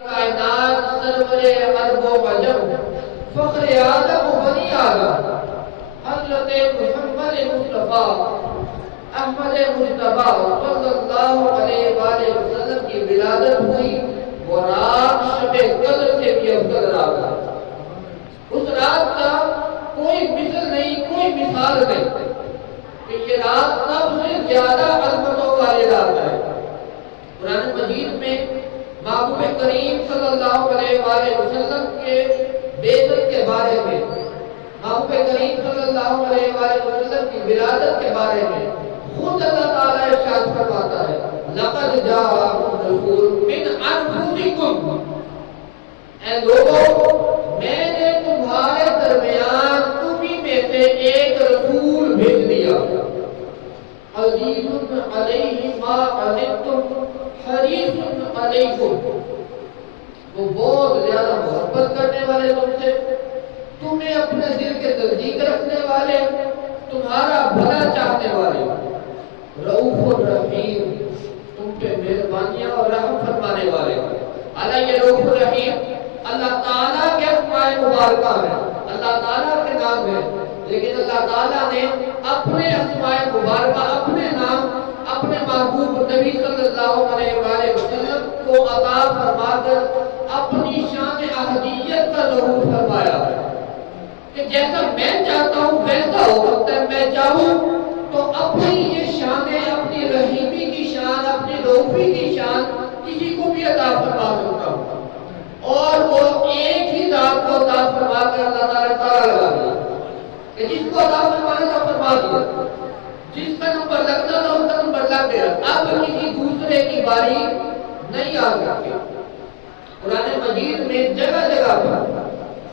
کائنات سرور عرب و عجم فخر آدم و بنی آدم حضرت محمد مصطفیٰ احمد مجتبیٰ صلی اللہ علیہ وآلہ وسلم کی ولادت ہوئی، وہ رات شب قدر سے بھی افضل رات ہے۔ اس رات کا کوئی مثل نہیں، کوئی مثال نہیں کہ یہ رات سب سے زیادہ عظمتوں والی رات ہے۔ قرآن مجید میں محبوب کریم صلی اللہ علیہ وآلہ وسلم کے بیعت کے بارے میں، محبوب کریم صلی اللہ علیہ وآلہ وسلم کی ولادت کے بارے میں خود اللہ تعالیٰ ارشاد فرماتا ہے، لقد جاءکم رسول من انفسکم، اے لوگوں میں نے تمہارے درمیان تمہیں میں سے ایک رسول بھیج دیا، عزیز علیہ ما عنتم حریص علیکم، وہ بہت زیادہ محبت کرنے والے تم سے، تمہیں اپنے دل کے نزدیک رکھنے والے، تمہارا بھلا چاہنے والے، رؤوف الرحیم، تم پہ مہربانیاں اور رحم فرمانے والے۔ اللہ یہ رؤوف الرحیم اللہ تعالیٰ کے اسماء مبارکہ ہے، اللہ تعالیٰ کے نام ہے، لیکن اللہ تعالیٰ نے اپنے اسماء مبارکہ، اپنے نام، اپنے محبوب نبی صلی اللہ علیہ وآلہ وسلم کو عطا فرما کر اپنی شان احدیت کا ظہور فرمایا ہے کہ جیسا میں چاہتا ہوں ویسا ہو سکتا ہے، میں چاہوں تو اپنی یہ شان، اپنی رحیمی کی شان، اپنی رؤوفی کی شان کسی کو بھی عطا فرما سکتا ہوں، اور وہ ایک ہی ذات کو عطا فرما کر اللہ تعالیٰ تعالیٰ لگا دیا کہ جس کو عطا فرمانا تھا فرما دیا، جس کا نمبر لگنا تھا اس کا نمبر لگ گیا، اب کسی دوسرے کی باری نہیں آ سکتی۔ قرآن مجید میں جگہ جگہ پر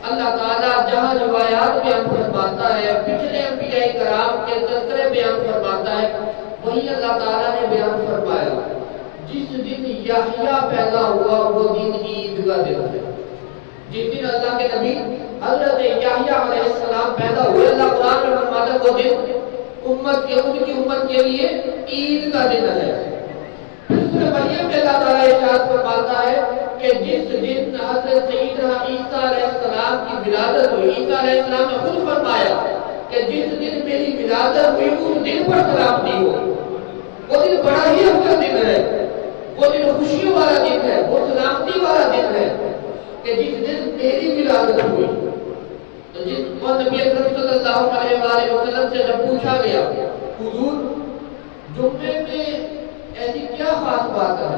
اللہ تعالیٰ جہاں روایات بیان فرماتا ہے، پچھلے انبیاء کرام کے تذکرے بیان فرماتا ہے، وہی اللہ تعالیٰ نے بیان فرمایا جس دن یحییٰ پیدا ہوا وہ دن عید کا دن ہے۔ جس دن اللہ کے نبی حضرت یحییٰ علیہ السلام پیدا ہوئے، اللہ قرآن میں فرماتا ہے وہ دن ان کی امت کے لیے عید کا دن ہے۔ سورہ مریم میں اللہ تعالیٰ ارشاد فرماتا ہے کہ جس دن حضرت سیدنا عیسیٰ علیہ السلام کی ولادت ہوئی، عیسیٰ علیہ السلام نے خود فرمایا کہ جس دن میری ولادت ہوئی اس دن پر سلامتی ہو، وہ دن بڑا ہی افضل دن ہے، وہ دن خوشیوں والا دن ہے، وہ سلامتی والا دن ہے کہ جس دن میری ولادت ہوئی۔ تو جس نبی اکرم صلی اللہ علیہ وآلہ وسلم سے جب پوچھا گیا، حضور جمعے میں ایسی کیا خاص بات ہے،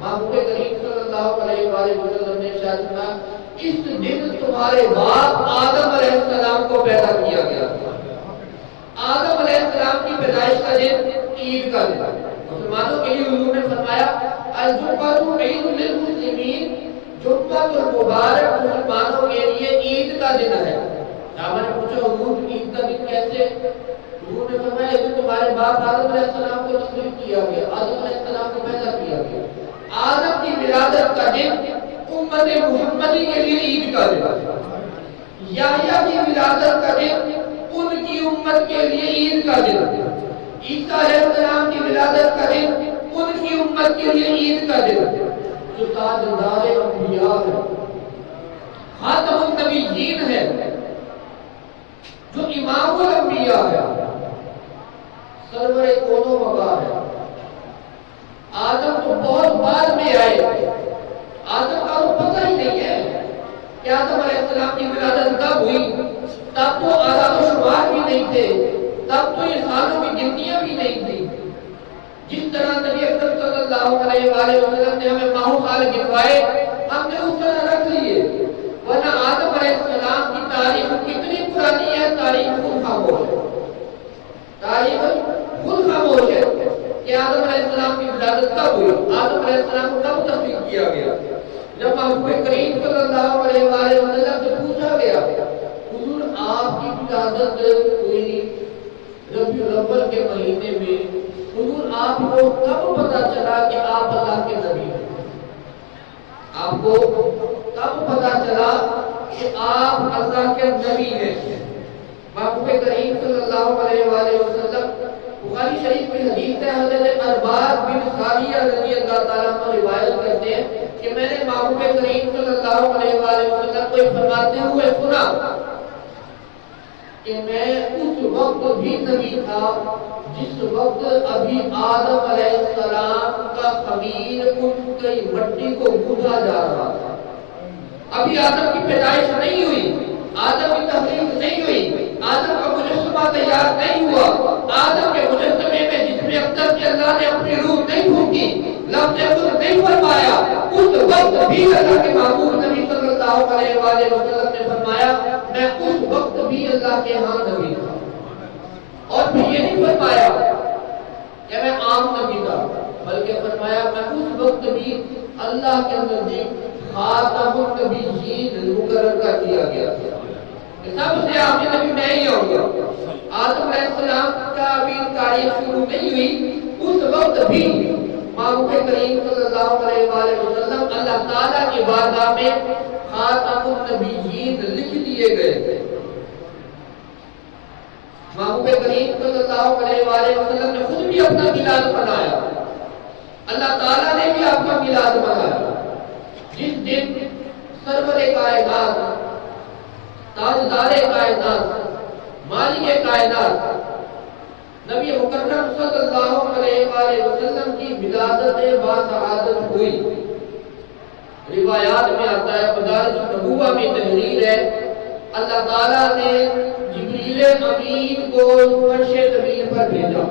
محبوب کریم صلی اللہ علیہ وآلہ وسلم نے ارشاد فرمایا اس دن تمہارے باپ آدم علیہ السلام کو پیدا کیا گیا، آدم علیہ السلام کی پیدائش کا دن عید کا دن۔ مسلمانوں کے لیے حضور نے فرمایا الجمعۃ عید للمسلمین، جمعہ المبارک مسلمانوں کے لیے عید کا دن ہے۔ صحابہ نے پوچھا حضور عید کا دن کیسے؟ حضور نے فرمایا اس دن تمہارے باپ آدم علیہ السلام کو تخلیق کیا گیا، آدم علیہ السلام کو پیدا کیا گیا۔ آدم کی ولادت کا دن امت محمدی کے لیے عید کا دن ہے، یحییٰ کی ولادت کا دن ان کی امت کے لیے عید کا دن ہے، عیسیٰ علیہ السلام کی ولادت کا دن ان کی امت کے لیے عید کا دن ہے۔ جو تاجدار انبیاء ہے، خاتم النبیین ہے، جو امام الانبیاء ہے، سرور کون و مکان ہے۔ آدم تو بہت بعد میں آئے، آدم کا تو پتہ ہی نہیں ہے کہ آدم علیہ السلام کی ولادت کب ہوئی، تب تو اعداد و شمار بھی نہیں تھے، تب تو یہ سالوں کی گنتیاں بھی نہیں تھی۔ جس طرح نبی اکرم صلی اللہ علیہ وآلہ وسلم نے ہمیں ماہ و سال گنوائے، ہم نے اس طرح رکھ لیے، ورنہ آدم علیہ السلام کی تاریخ کتنی پرانی ہے، تاریخ خود خاموش ہے، تاریخ خود خاموش ہے کہ آدم علیہ السلام کی ولادت کب ہوئی، آدم علیہ السلام کو کب تخلیق کیا گیا۔ جب محبوب کریم صلی اللہ علیہ وآلہ وسلم سے پوچھا گیا حضور آپ کی ولادت ہوئی ربیع الاول کے مہینے میں، حضور آپ کو کب پتا چلا کہ آپ اللہ کے نبی ہیں، آپ کو کب پتا چلا کہ آپ اللہ کے نبی ہیں؟ محبوب کریم صلی اللہ علیہ وآلہ وسلم بخاری شریف کی حدیث ہے، حضرت ارباب بن ساریہ رضی اللہ تعالیٰ عنہ روایت کرتے ہیں کہ کہ میں نے محبوب کریم صلی اللہ علیہ وآلہ وسلم کو فرماتے ہوئے سنا کہ میں اس وقت بھی نبی تھا جس وقت ابھی آدم علیہ السلام کا خمیر ان کی مٹی کو گودا جا رہا تھا. ابھی آدم کی پیدائش نہیں ہوئی، آدم کی تخلیق نہیں ہوئی، آدم کا مجسمہ تیار نہیں ہوا، آدم کے مجسمے میں جس میں اب تک کہ اللہ نے اپنی روح نہیں پھونکی، لفظ خود نہیں فرمایا، اس وقت بھی اللہ کے محبوب نبی صلی اللہ علیہ وآلہ وسلم نے فرمایا میں اس وقت بھی اللہ کے ہاں نبی تھا. اور پھر یہ نہیں فرمایا کہ میں عام نبی تھا، بلکہ فرمایا میں اس وقت بھی اللہ کے نزدیک خاتم النبیین مقرر کر دیا گیا تھا. سب سے آخری نبی میں ہی ہوں گا. آدم علیہ السلام کا ابھی تاریخ شروع نہیں ہوئی، اس وقت بھی محبوب کریم صلی اللہ علیہ وآلہ وسلم اللہ تعالیٰ کی بارگاہ میں خاتم النبیین لکھ دیے گئے. محبوب کریم صلی اللہ علیہ وآلہ وسلم نے خود بھی اپنا میلاد منایا، اللہ تعالیٰ نے بھی اپنا میلاد منایا. جس دن سرور کائنات، تاجدار کائنات، مالک کائنات نبی مکرم صلی اللہ علیہ وآلہ وسلم کی ولادت باسعادت ہوئی. روایات میں آتا ہے، مدارج النبوہ میں تحریر ہے، اللہ تعالیٰ نے جبریل امین کو فرش زمین پر بھیجا،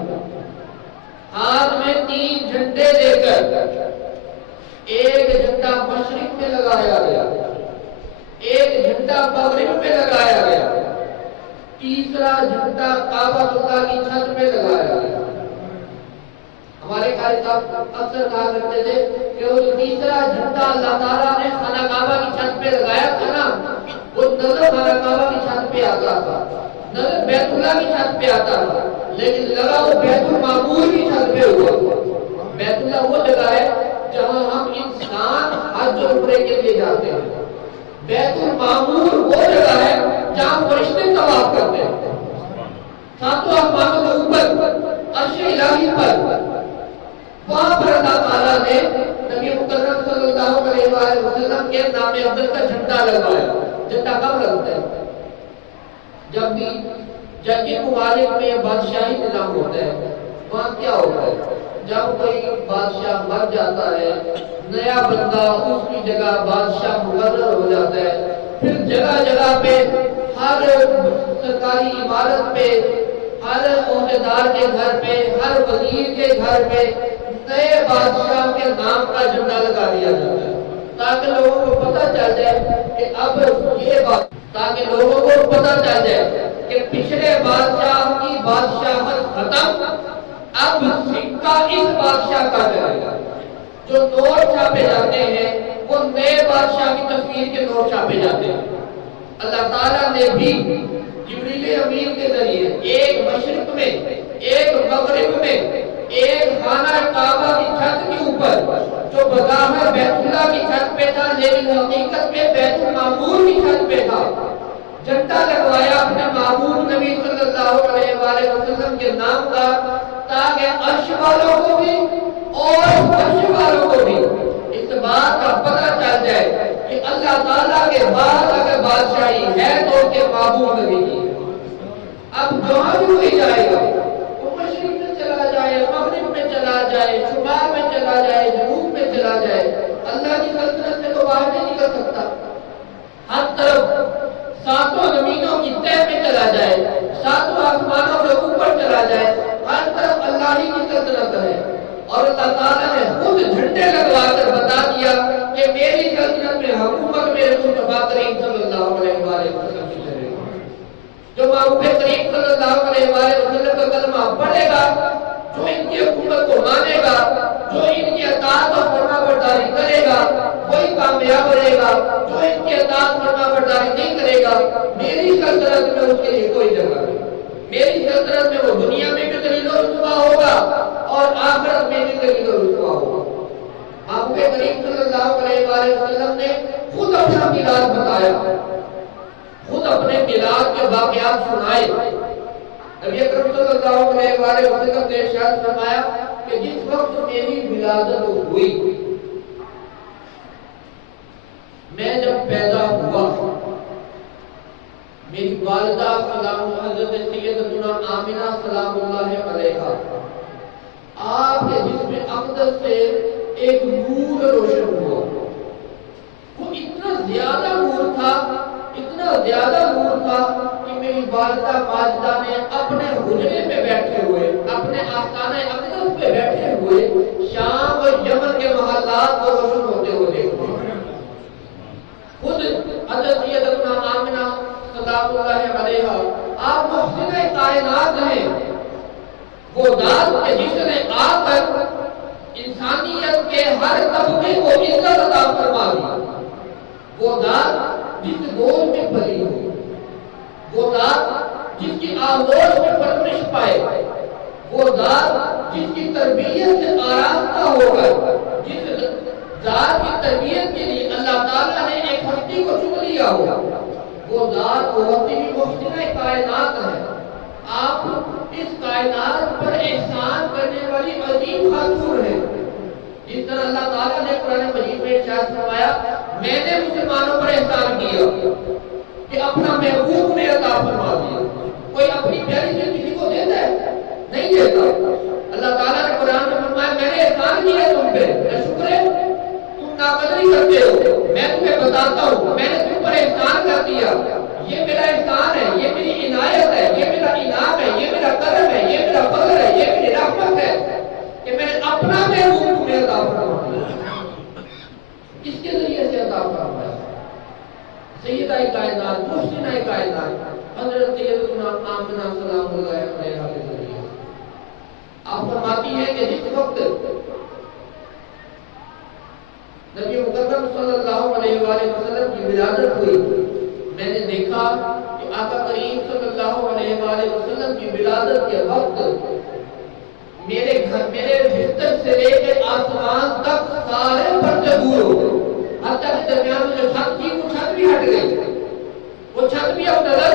ہاتھ میں 3 جھنڈے لے کر. ایک جھنڈا مشرق میں لگایا گیا، ایک جھنڈا مغرب میں لگایا گیا، تیسرا جھنڈا کعبۃ اللہ کی چھت میں لگایا گیا. ہمارے قاری صاحب اکثر کہا کرتے تھے کہ وہ تیسرا جھنڈا اللہ تعالیٰ نے خانہ کعبہ کی چھت پہ لگایا تھا نا، وہ نظر خانہ کعبہ کی چھت پہ آتا تھا، نظر بیت اللہ کی چھت پہ آتا تھا، لیکن لگا وہ بیت المعمور کی چھت پہ ہوا. بیت اللہ وہ جگہ ہے جہاں ہم انسان حج و عمرے کے لیے جاتے ہیں. بیت المعمور وہ جگہ ہے جہاں فرشتے طواف کرتے ہیں. ساتوں آسمانوں کے اوپر عرش الہی پر وہاں پر اللہ تعالیٰ نے نبی مکرم صلی اللہ علیہ وآلہ وسلم کے نام افضل کا جھنڈا لگایا. جھنڈا کب لگتا ہے؟ جب بھی جنگی ممالک میں بادشاہی نظام ہوتا ہے، وہاں کیا ہوتا ہے؟ جب کوئی بادشاہ مر جاتا ہے، نیا بندہ اس کی جگہ بادشاہ مقرر ہو جاتا ہے، پھر جگہ جگہ پہ ہر سرکاری عمارت پہ، ہر عہدیدار کے گھر پہ، ہر وزیر کے گھر پہ نئے بادشاہ کے نام کا جھنڈا لگا دیا جاتا ہے، تاکہ لوگوں کو پتہ چل جائے کہ اب یہ بات، تاکہ لوگوں کو پتہ چل جائے کہ پچھلے بادشاہ کی بادشاہت ختم، اب سکہ اس بادشاہ کا جائے گا. جو نوٹ چھاپے جاتے ہیں وہ نئے بادشاہ کی تصویر کے نوٹ چھاپے جاتے ہیں. اللہ تعالیٰ نے بھی جبریل امین کے ذریعے ایک مشرق میں، ایک مغرب میں، ایک خانہ کعبہ کی چھت کے اوپر جو بظاہر بیت اللہ کی چھت پہ تھا لیکن حقیقت میں بیت المعمور کی چھت پہ تھا، جھنڈا لگوایا اپنے محبوب نبی صلی اللہ علیہ وآلہ وسلم کے نام کا، تاکہ عرش والوں کو بھی اور فرش والوں کو بھی اس بات کا پتہ چل جائے کہ اللہ تعالیٰ کے بعد اگر بادشاہی ہے تو اس کے محبوب نبی کی. اب جہاں بھی کوئی جائے گا، وہ مشرق میں چلا جائے، مغرب میں چلا جائے، شمال میں چلا جائے، جنوب میں چلا جائے، اللہ کی سلطنت سے تو باہر نہیں نکل سکتا. ہر طرف ساتوں زمینوں کی تہہ میں چلا جائے، ساتوں آسمانوں کے اوپر چلا جائے، ہر طرف اللہ ہی کی سلطنت ہے. اور اللہ تعالیٰ نے خود جھنڈے لگوا کر بتا دیا کہ میری سلطنت میں حکومت میرے مصطفیٰ کریم صلی اللہ علیہ وآلہ وسلم کی چلے گی. جو محبوب کریم صلی اللہ علیہ وآلہ وسلم کا کلمہ پڑھے گا، جو ان کی حکومت کو مانے گا، جو ان کی اطاعت اور فرما برداری کرے گا، وہی کامیاب رہے گا. جو ان کی اطاعت فرما برداری نہیں کرے گا، میری سلطنت میں اس کے لیے کوئی جگہ نہیں. میری سلطنت میں وہ دنیا میں بھی ذلیل و رسوا ہوگا اور آخرت میں بھی ذلیل و رسوا ہوگا. محبوب کریم صلی اللہ علیہ وآلہ وسلم نے خود اپنا میلاد بتایا، خود اپنے میلاد کے واقعات سنائے. نبی اکرم صلی اللہ علیہ وآلہ وسلم نے ارشاد فرمایا کہ جس وقت میری ولادت ہوئی میں جب پیدا ہوا میری والدہ سلام حضرت سیدتنا آمنہ سلام اللہ علیہا آپ کے جسم اقدس سے ایک نور روشن ہوا. وہ اتنا زیادہ نور تھا کہ میری والدہ ماجدہ نے اپنے حجرے پہ بیٹھے ہوئے اپنے آستانہ اقدس پہ بیٹھے ہوئے شام اور یمن کے محلات کو روشن ہوتے ہوئے دیکھتے. خود حضرت سیدتنا آمنہ سلام اللہ علیہا آپ محسنہ کائنات ہیں. وہ ذات کے جس نے آ کر انسانیت کے ہر طبقے کو عزت عطا فرما دی. وہ ذات جس گود میں پلی ہو, وہ ذات جس کی آغوش میں پرورش پائے, وہ ذات جس کی تربیت سے آراستہ ہو کر جس ذات کی تربیت کے لیے اللہ تعالیٰ نے ایک ہستی کو چن لیا ہو, وہ ذات وہ ہستی بھی محسنہ کائنات ہے. آپ اس کائنات پر احسان کرنے والی عظیم خاتون ہے. جس طرح اللہ تعالیٰ نے قرآن مجید میں ارشاد فرمایا میں نے مسلمانوں پر احسان کیا کہ اپنا محبوب نے عطا فرما دیا. کوئی اپنی پیاری چیز کسی کو دیتا ہے؟ نہیں دیتا. اللہ تعالیٰ نے قرآن میں فرمایا میں نے احسان کیا تم پہ, میں شکر ہے تم ناقدری کرتے ہو. میں تمہیں بتاتا ہوں میں نے تم پر احسان کر دیا. یہ میرا احسان ہے, یہ میری عنایت ہے, یہ میرا انعام ہے, یہ میرا کرم ہے, یہ میرا فضل ہے, یہ میری رحمت ہے کہ میں نے اپنا محبوب تمہیں عطا فرمایا. اس کے ذریعے سے عطا فرمایا سیدہ کائنات محسنہ کائنات حضرت سیدتنا آمنہ سلام اللہ علیہا کے ذریعے. آپ فرماتی ہیں کہ جس وقت نبی مکرم صلی اللہ علیہ وآلہ وسلم کی ولادت ہوئی میں نے دیکھا کہ آقا کریم صلی اللہ علیہ وآلہ وسلم کی ولادت کے وقت میرے بستر سے لے کے آسمان تک سارے پردے دور ہو گئے. حتیٰ کہ درمیان میں جو چھت تھی وہ چھت بھی ہٹ گئی, وہ چھت بھی اب نظر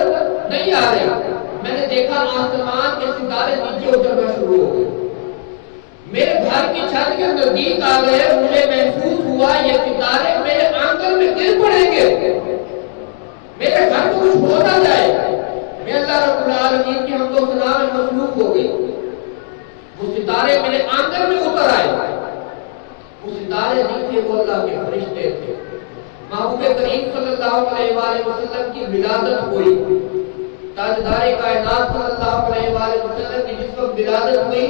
نہیں آ رہی. میں نے دیکھا آسمان کے ستارے نیچے اترنا شروع ہو گئے. میرے گھر کی چھت کے نزدیک آ گئے. مجھے محسوس ہوا یہ ستارے میرے آنگن میں گر پڑیں گے, میرے گھر کو کچھ ہو نہ جائے. میں اللہ رب العالمین کی حمد و ثنا میں مصروف ہو گئی. وہ ستارے میرے آنگن میں اتر آئے. وہ ستارے نہیں تھے, وہ اللہ کے فرشتے تھے. محبوب کریم صلی اللہ علیہ وآلہ وسلم کی ولادت ہوئی. تاجدار کائنات صلی اللہ علیہ وآلہ وسلم کی جس وقت ولادت ہوئی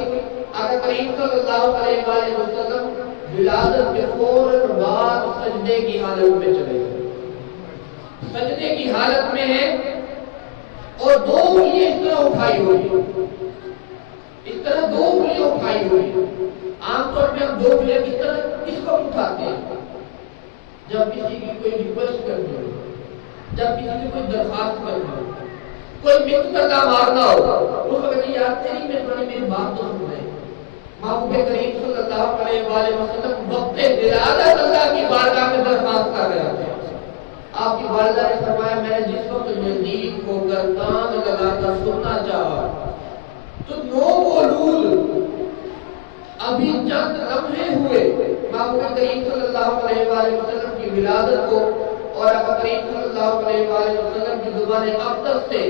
آقا کریم صلی اللہ علیہ وآلہ وسلم ولادت کے فوراً بعد سجدے کی حالت میں چلے گئے. سجدے کی حالت میں ہے اور دو انگلیاں اس طرح اٹھائی ہوئی, اس طرح دو انگلیاں اٹھائی ہوئی. عام طور پہ ہم دو انگلیاں کس کو اٹھاتے ہیں جب کسی کی کوئی ریکویسٹ کرنی ہو, جب کسی کی کوئی درخواست کرنی ہو, کوئی منت کا مارنا ہو, اس وقت یار تیری مہربانی میری بات تو سن لے. محبوب کریم صلی اللہ علیہ وآلہ وسلم وقت ولادت اللہ کی بارگاہ میں درخواست کر رہے تھے. آپ کی والدہ نے فرمایا میں نے جس وقت نزدیک ہو کر کان لگا کر سننا چاہا تو نو مولود ابھی چند لمحے ہوئے محبوب کریم صلی اللہ علیہ وآلہ وسلم کی ولادت کو اور آقا کریم صلی اللہ علیہ وآلہ وسلم کی زبان اقدس سے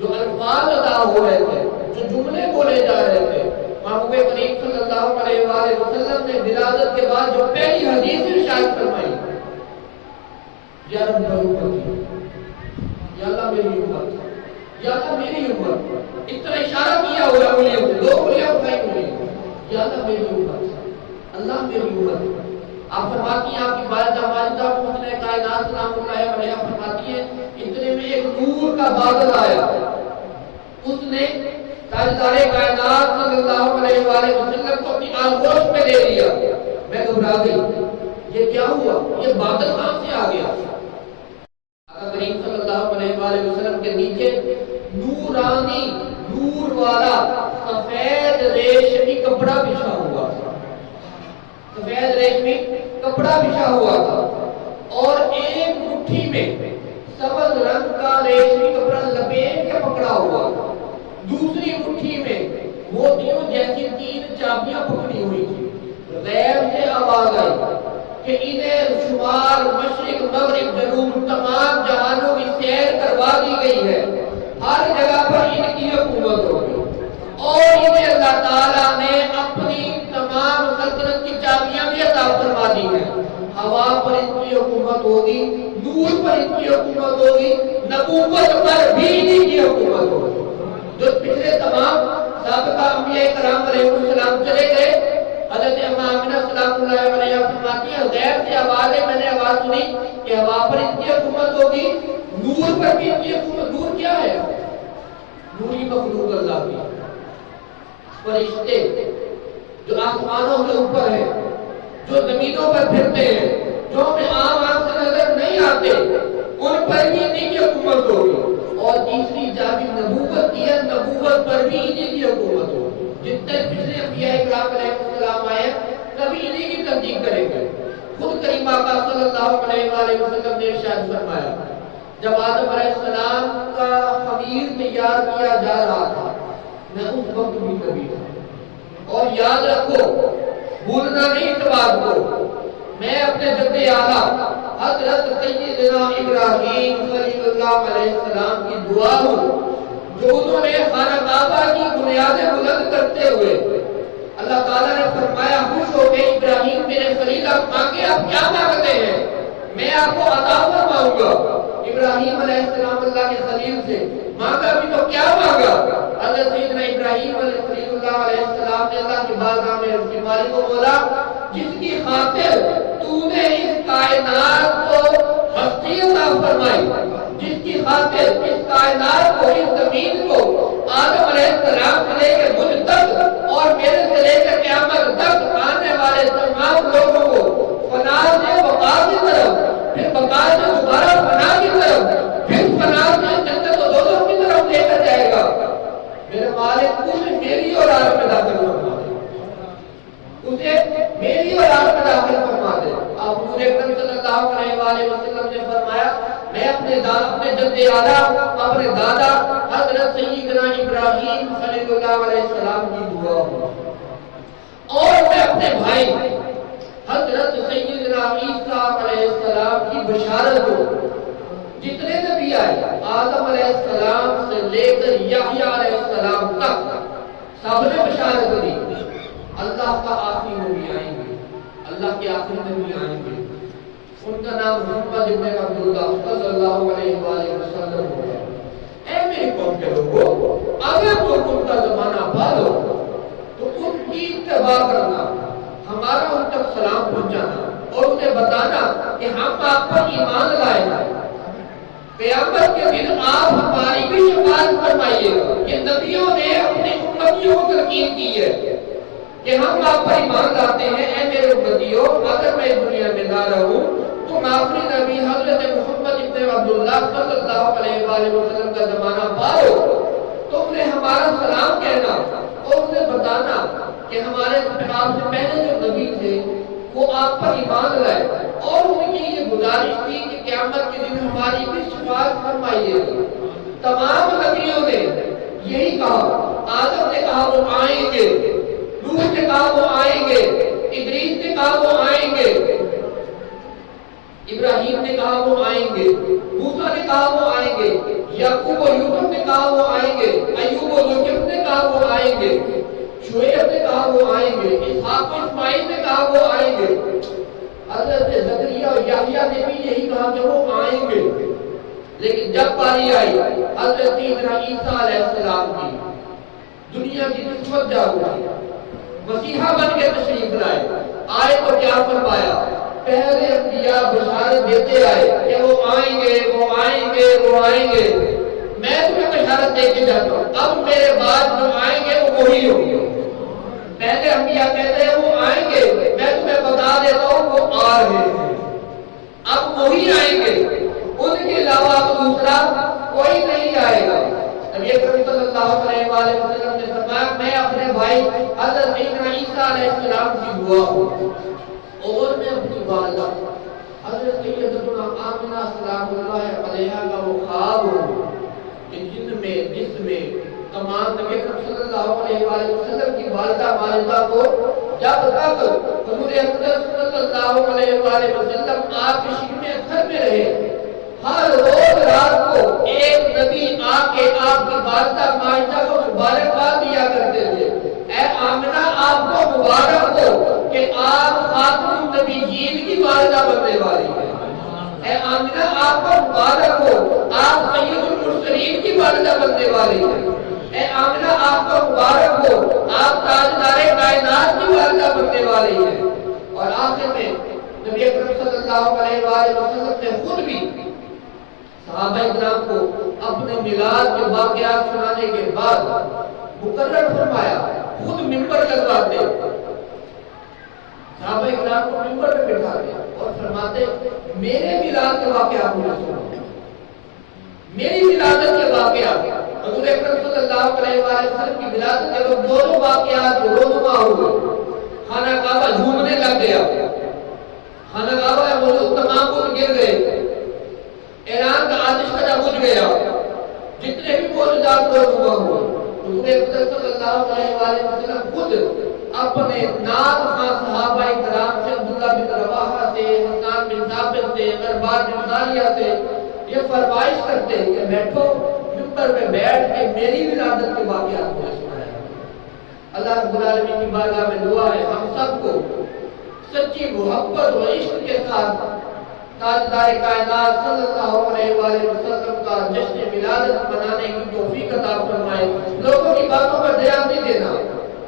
جو الفاظ ادا ہو رہے تھے, جو جملے بولے جا رہے تھے, محبوب کریم صلی اللہ علیہ وآلہ وسلم نے ولادت کے بعد جو پہلی حدیث ارشاد فرمائی یا رب امتی, یا اللہ میری امت, یا اللہ میری امت. اس طرح اشارہ کیا ہوا انگلیوں سے, دو انگلیاں اٹھائی ہوئی, یا اللہ میری امت, اللہ میری امت. آپ فرماتی ہیں آپ کی والدہ ماجدہ محسنہ کائنات سلام اللہ علیہا فرماتی ہیں اتنے میں ایک نور کا بادل آیا. اس نے تاجدار کائنات صلی اللہ علیہ وآلہ وسلم کو اپنی آغوش میں لے لیا. میں گھبرا گئی, یہ کیا ہوا, یہ بادل کہاں سے آ گیا. کریم صلی اللہ علیہ وآلہ وسلم کے نیچے نورانی نور والا سفید ریشمی کپڑا بچھا ہوا تھا, سفید ریشمی کپڑا بچھا ہوا تھا اور ایک مٹھی میں سبز رنگ کا ریشمی کپڑا لپیٹ کے پکڑا ہوا تھا. دوسری مٹھی میں موتیوں جیسی 3 چابیاں پکڑی ہوئی تھی. غیب سے آواز آئی کہ انہیں شمار مشرق کروا دی گئی ہے، ہر جگہ پر ان کی حکومت ہوگی، اور انہیں اللہ تعالیٰ نے اپنی تمام سلطنت کی چابیاں بھی عطا فرما دی ہیں۔ ہوا پر ان کی حکومت ہوگی، نور پر ان کی حکومت ہوگی، نبوت پر بھی ان کی حکومت ہوگی۔ جو پچھلے تمام سابقہ انبیاء کرام علیہ السلام چلے گئے، حضرت امام آمنہ سلام اللہ علیہ فرماتی ہیں غیر سے آواز ہے، میں نے آواز سنی کہ ہوا پر ان کی حکومت ہوگی، نور پر بھی ان کی حکومت۔ نور کیا ہے؟ نوری مخلوق اللہ کی، فرشتے جو آسمانوں کے اوپر ہیں، جو زمینوں پر پھرتے ہیں، جو ہمیں عام آنکھ سے نظر نہیں آتے، ان پر بھی انہی کی حکومت ہوگی۔ اور تیسری چابی نبوت کی ہے، نبوت پر بھی انہی کی حکومت ہوگی۔ جتنے پچھلے انبیاء کرام علیہ السلام آئے سبھی انہی کی تصدیق کریں گے۔ خود کریم آقا صلی اللہ علیہ وآلہ وسلم نے ارشاد فرمایا، جب آدم علیہ السلام کا خمیر تیار کیا جا رہا تھا، میں اس وقت بھی نبی تھا۔ اور یاد رکھو، بھولنا نہیں اس بات کو، میں اپنے جد اعلیٰ حضرت سیدنا ابراہیم خلیل اللہ علیہ السلام کی دعا ہوں، جو انہوں نے خانہ کعبہ کی بنیادیں بلند کرتے ہوئے اللہ تعالیٰ نے فرمایا خوش ہو کے ابراہیم میرے خلیل آپ مانگے، آپ کیا مانگتے ہیں میں آپ کو عطا فرماؤں گا۔ ابراہیم علیہ السلام اللہ کے خلیل سے مانگا بھی تو کیا مانگا؟ حضرت سیدنا ابراہیم خلیل اللہ علیہ السلام نے اللہ کی بارگاہ میں اس کے مالک کو بولا، جس کی خاطر تو نے اس کائنات کو ہستی عطا فرمائی، جس کی خاطر اس کائنات کو، اس زمین کو آدم علیہ السلام سے لے کے مجھ تک اور میرے سے لے کے قیامت تک آنے والے تمام لوگوں کو فنا سے بقا کی طرف، پھر بقا سے دوبارہ فنا کی طرف، پھر فنا سے جنت و دوزخ کی طرف لے کر جائے گا۔ میرے مالک اسے میری اولاد میں داخل فرما دے، اسے میری اولاد میں داخل فرما دے۔ آپ حضور اکرم صلی اللہ علیہ وآلہ وسلم نے فرمایا، میں اپنے جد اعلیٰ اپنے دادا حضرت سیدنا ابراہیم خلیل اللہ علیہ السلام کی دعا ہوں، اور میں اپنے بھائی حضرت سیدنا عیسیٰ علیہ السلام کی بشارت ہوں۔ جتنے نبی آئے آدم علیہ السلام سے لے کر یحییٰ علیہ السلام تک سب نے بشارت دی، اللہ کا آخری نبی آئیں گے، اللہ کے آخری نبی آئیں گے، ان کا نام محمد ابن عبداللہ صلی اللہ علیہ وآلہ وسلم ہوگا۔ اے میری قوم کے لوگوں، اگر تم ان کا زمانہ پالو تو ان کی اتباع کرنا، ہمارا ان تک سلام پہنچانا اور انہیں بتانا کہ ہم آپ پر ایمان لائے ہیں، قیامت کے دن آپ ہماری بھی شفاعت فرمائیے گا۔ یہ نبیوں نے اپنے امتیوں کو تلقین کی ہے کہ ہم آپ پر ایمان لاتے ہیں، اے میرے امتیوں اگر میں دنیا میں نہ رہوں، تم آخری نبی حضرت محمد ابن عبداللہ صلی اللہ علیہ وآلہ وسلم کا زمانہ پاؤ، تم نے ہمارا سلام کہنا اور انہیں بتانا کہ ہمارے آپ سے پہلے جو نبی تھے وہ آپ پر ایمان لائے، اور ان کی یہ گزارش تھی کہ قیامت کے دن ہماری بھی شفاعت فرمائیے گا۔ تمام نبیوں نے یہی کہا، آدم نے کہا وہ آئیں گے، نوح نے کہا وہ آئیں گے، ادریس نے کہا وہ آئیں گے، ابراہیم نے کہا وہ آئیں گے، موسیٰ نے کہا وہ آئیں گے، یعقوب و یوسف نے کہا وہ آئیں گے، ایوب و ذوالکفل نے کہا وہ آئیں گے، شعیب نے کہا وہ آئیں گے، اسحاق و اسماعیل نے کہا وہ آئیں گے، حضرت زکریا اور یحییٰ نے بھی یہی کہا کہ وہ آئیں گے۔ لیکن جب باری آئی حضرت سیدنا عیسیٰ علیہ السلام کی، دنیا کی قسمت جاگ اٹھی، مسیحا بن کے تشریف لائے، آئے تو کیا فرمایا؟ پہلے انبیاء بشارت دیتے آئے کہ وہ آئیں گے، وہ آئیں گے، وہ آئیں گے، میں تمہیں بشارت دے کے جاتا ہوں، اب میرے بعد جو آئیں گے وہ وہی ہوں گے۔ پہلے انبیاء کہتے ہیں وہ آئیں گے، میں تمہیں بتا دیتا ہوں وہ آ رہے ہیں، اب وہی آئیں گے، ان کے علاوہ دوسرا کوئی نہیں آئے گا۔ نبی اکرم صلی اللہ علیہ وآلہ وسلم نے فرمایا، میں اپنے بھائی حضرت سیدنا عیسیٰ علیہ السلام کی دعا ہوں، اور میں اپنی والدہ حضرت سیدنا آمنہ سلام اللہ علیہا کا وہ خواب ہوں کہ جس میں تمام نبی اکرم صلی اللہ علیہ وآلہ وسلم کی والدہ کو جب تک حضور اقدس صلی اللہ علیہ وآلہ وسلم آپ کے شکم اکھر میں رہے، ہر روز رات کو ایک مبارک ہو، آپ سید المرسلین کی والدہ بننے والی ہیں۔ اے آمنہ آپ کا مبارک ہو، آپ تاجدار کائنات کی والدہ بننے والی ہیں۔ اور آخر میں نبی اکرم صلی اللہ علیہ وسلم نے خود بھی صحابہ اکرام کو اپنے میلاد کے واقعات سنانے کے بعد مقرر فرمایا، خود ممبر لگواتے، صحابہ اکرام کو ممبر پہ بٹھاتے اور فرماتے میرے میلاد کے واقعات مجھے سنو، میری ولادت کے واقعات۔ حضور اکرم صلی اللہ علیہ وسلم کی ولادت کے وقت دونوں واقعات رونما ہوئے، خانہ کعبہ جھومنے لگ گیا، خانہ کعبہ میں موجود تمام بت گر گئے، ایران کا آتش کدا بجھ گیا، جتنے بھی موجودات رونما ہوئے۔ حضور اکرم صلی اللہ علیہ وسلم خود اپنے نات خان صحابہ کرام سے، عبداللہ بن رواحہ سے، حسان بن ثابت سے، ارباد بن ساریہ سے یہ فرمائش کرتے ہیں کہ بیٹھو ممبر میں بیٹھ کے میری ولادت کے واقعات مجھے سنایا۔ اللہ رب العالمین کی بارگاہ میں دعا ہے ہم سب کو سچی محبت و عشق کے ساتھ تاجدار کائنات صلی اللہ علیہ وسلم کا جشن ولادت منانے کی توفیق عطا فرمائے۔ لوگوں کی باتوں پر دھیان نہیں دینا،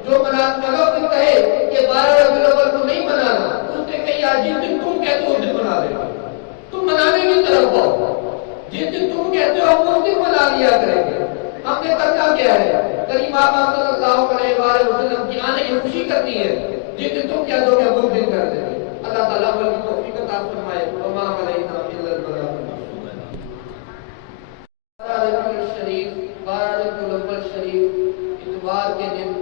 جو مناسب کہے کہ 12 ربیع الاول کو نہیں منانا، اس سے کہیے جس دن تم کہتے ہو اس دن منا لینا، تم منانے کی طرف آؤ، جس دن تم کہتے ہو ہم اس دن منا لیا کریں گے۔ ہم نے کرنا کیا ہے؟ کریم آقا صلی اللہ علیہ وسلم کی آنے کی خوشی کرنی ہے، جس دن تم کہتے ہو کہ ہم اس دن کر دیں گے۔ اللہ تعالیٰ عمل کی توفیق عطا فرمائے۔ وما علینا الا البلاغ۔ 12 ربیع الشریف، 12 ربیع الاول شریف اتوار کے دن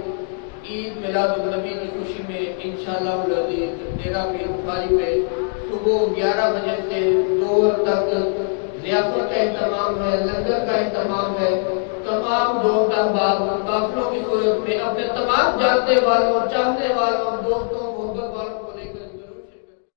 عید میلاد النبی کی خوشی میں انشاءاللہ العزیز ڈیرہ پیر بخاری پہ صبح 11 بجے سے 2 تک ضیافت کا اہتمام ہے، لنگر کا اہتمام ہے۔ تمام دوست احباب قافلوں کی صورت میں اپنے تمام جاننے والوں، چاہنے والوں، دوستوں